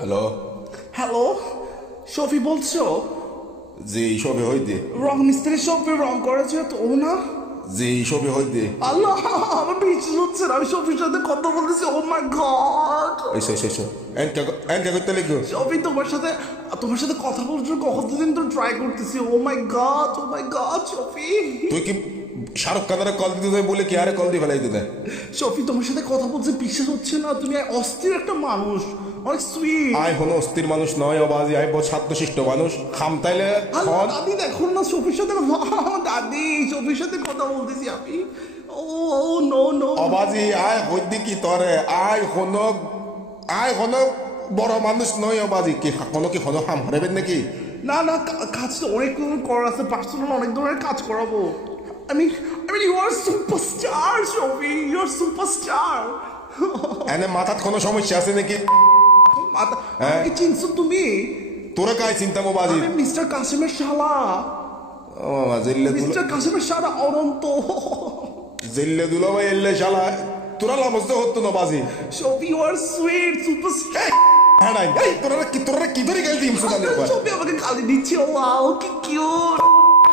Hello, hello, Shafi বলছো? জি শফি হইতে, রং মিস্ত্রি শফি রং করেছে তো ও না? জি শফি হইতে। আল্লাহ, আমার বিশ্বাস হচ্ছে না, আমি শফির সাথে কথা বলতেছি। ও মাই গড, এসো এসো এসো, এনকা করতে লিখো। শফি তোমার সাথে কথা বলার জন্য কতদিন তো ট্রাই করতেছি। ও মাই গড শফি। তুই কি শাহরুখ খানের কল দিতে বলে কি আরে কল দিয়ে ফেলাই দিতে? শফি তোমার সাথে কথা বলতে বিশ্বাস হচ্ছে না, তুমি অস্থির একটা মানুষ, অনেক সুইট। আয় হলো অস্থির মানুষ নয় অবাজি, আয় বহু শান্তশিষ্ট মানুষ। খামতাইলে খন দাদি দেখো না শফির সাথে দাদি শফির সাথে কথা বলতেছি আমি। ও নো নো অবাজি আয় হইদি কি তরে, আয় হলো বড় মানুষ নয় অবাজি। কি কি হলো হাম হারাবেন নাকি? না না, কাজ তো অনেক করার আছে, পার্সোনাল অনেক ধরনের কাজ করাবো। I mean, you are superstar, Shofi. You are superstar. এনে মাথাত কোনো সমস্যা আছে নাকি? আমাকে চিনছো তুমি? তোরা কাই চিন্তা মোবাজি? আমি মিস্টার কাসিমের শালা। ও জিল্লে মিস্টার কাসিমের শালা অনন্ত। জিল্লে দুলো ভাই এল্লে শালা তোরা লামস্ত হতো না বাজি। Shofi, you are sweet, superstar. হ্যাঁ নাই এই তোরা কি ধরে গেল দিম সুদানের পর Shofi আমাকে গালি দিচ্ছে। Wow, কি কিউট।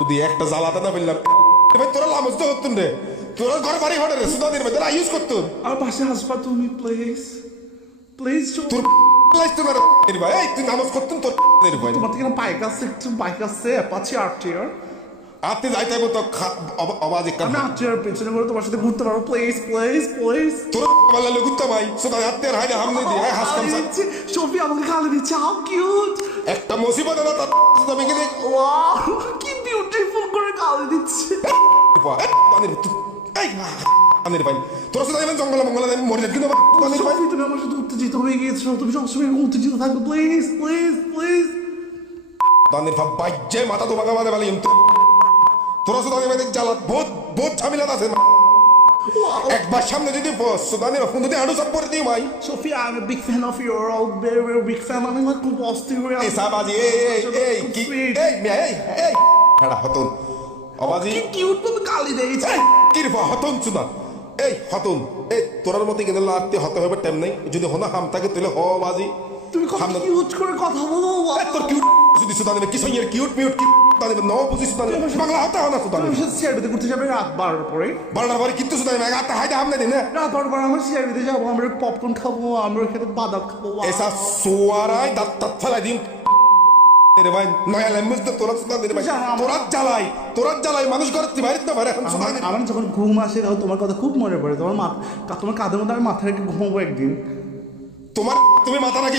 তুই একটা জ্বালাতে না বললাম ভাই, তোরা লামস্ত হতো রে। তোরা ঘর বাড়ি হড়ে রে সুদানের মধ্যে ইউজ করতো। আমার পাশে হাসবা তুমি, প্লিজ প্লিজ। তোর লাইছ তোর ভাই, এই তুই নামাজ করতুন তোর ভাই। তোমার থেকে বাইক আছে, একটু বাইক আছে, অ্যাপাচি আরটিআর। আপনি যাইতে তো আওয়াজ একটা আমি আরটিআর পেছনে করে তোমার সাথে ঘুরতে পারবো, প্লিজ প্লিজ প্লিজ। তোর বালা লগুত্তা ভাই সুদা হাতে হাইলে হামনে দি হাসকাম সা। শফি আমাকে গালি দিচ্ছে, হাউ কিউট। একটা মুসিবত না তার তুমি কি ওয়াও, কি বিউটিফুল করে গালি দিচ্ছে। পানির ভাই তোরা সুদা এমন জঙ্গল মঙ্গল মরে যাবি কিন্তু পানির ভাই। শফি তুমি আমার সাথে উত্তেজিত হয়ে গিয়েছো, তুমি সবসময় উত্তেজিত থাকবে, প্লিজ প্লিজ প্লিজ। পানির ভাব বাইজে মাথা তো বাগা বাদে বালি তোরা সুদা এমন জ্বালা বহুত ঝামেলা আছে। একবার সামনে যদি সুদানের ফোন যদি আড়ু সব করে দিই ভাই। Shafi, I'm a big fan of your all very big fan. আমি না খুব অস্থির হয়ে এই সাবাজি এই কি এই মিয়া এই হাড়া হতন অবাজি কি কিউট তুমি গালি দিয়েছে। কি রে হতন সুদা এই হতন এই তোরার মতে গেলে লাতে হতে হবে টাইম নাই। যদি হনা হাম থাকে তাহলে হ বাজি। তুমি কত কিউট করে কথা বলো। তোর কিউট যদি সুদা নেবে কি সইয়ের কিউট মিউট কি তাদের ন বুঝি সুদা নেবে বাংলা হতা হনা সুদা নেবে। তুমি সিআরবিতে ঘুরতে যাবে রাত 12টার পরে। 12টার পরে কিন্তু সুদা নেবে আতা হাইটা হামনে দিন না রাত 12টার পরে আমরা সিআরবিতে যাবো, আমরা পপকর্ন খাবো, আমরা খেতে বাদাম খাবো। এসা সোয়ারাই দাঁত ফেলাই দিন রে ভাই। নয়া ল্যাঙ্গুয়েজ তো তোরা সুদা নেবে ভাই। তোরা জ্বালাই মানুষ করতে বাইরে না বাইরে এখন সুদা নেবে। আমার যখন ঘুম আসে তখন তোমার কথা খুব মনে পড়ে। তোমার কাঁধের মধ্যে আমি মাথা রেখে ঘুমাবো একদিন। তুমি মাথা রাখি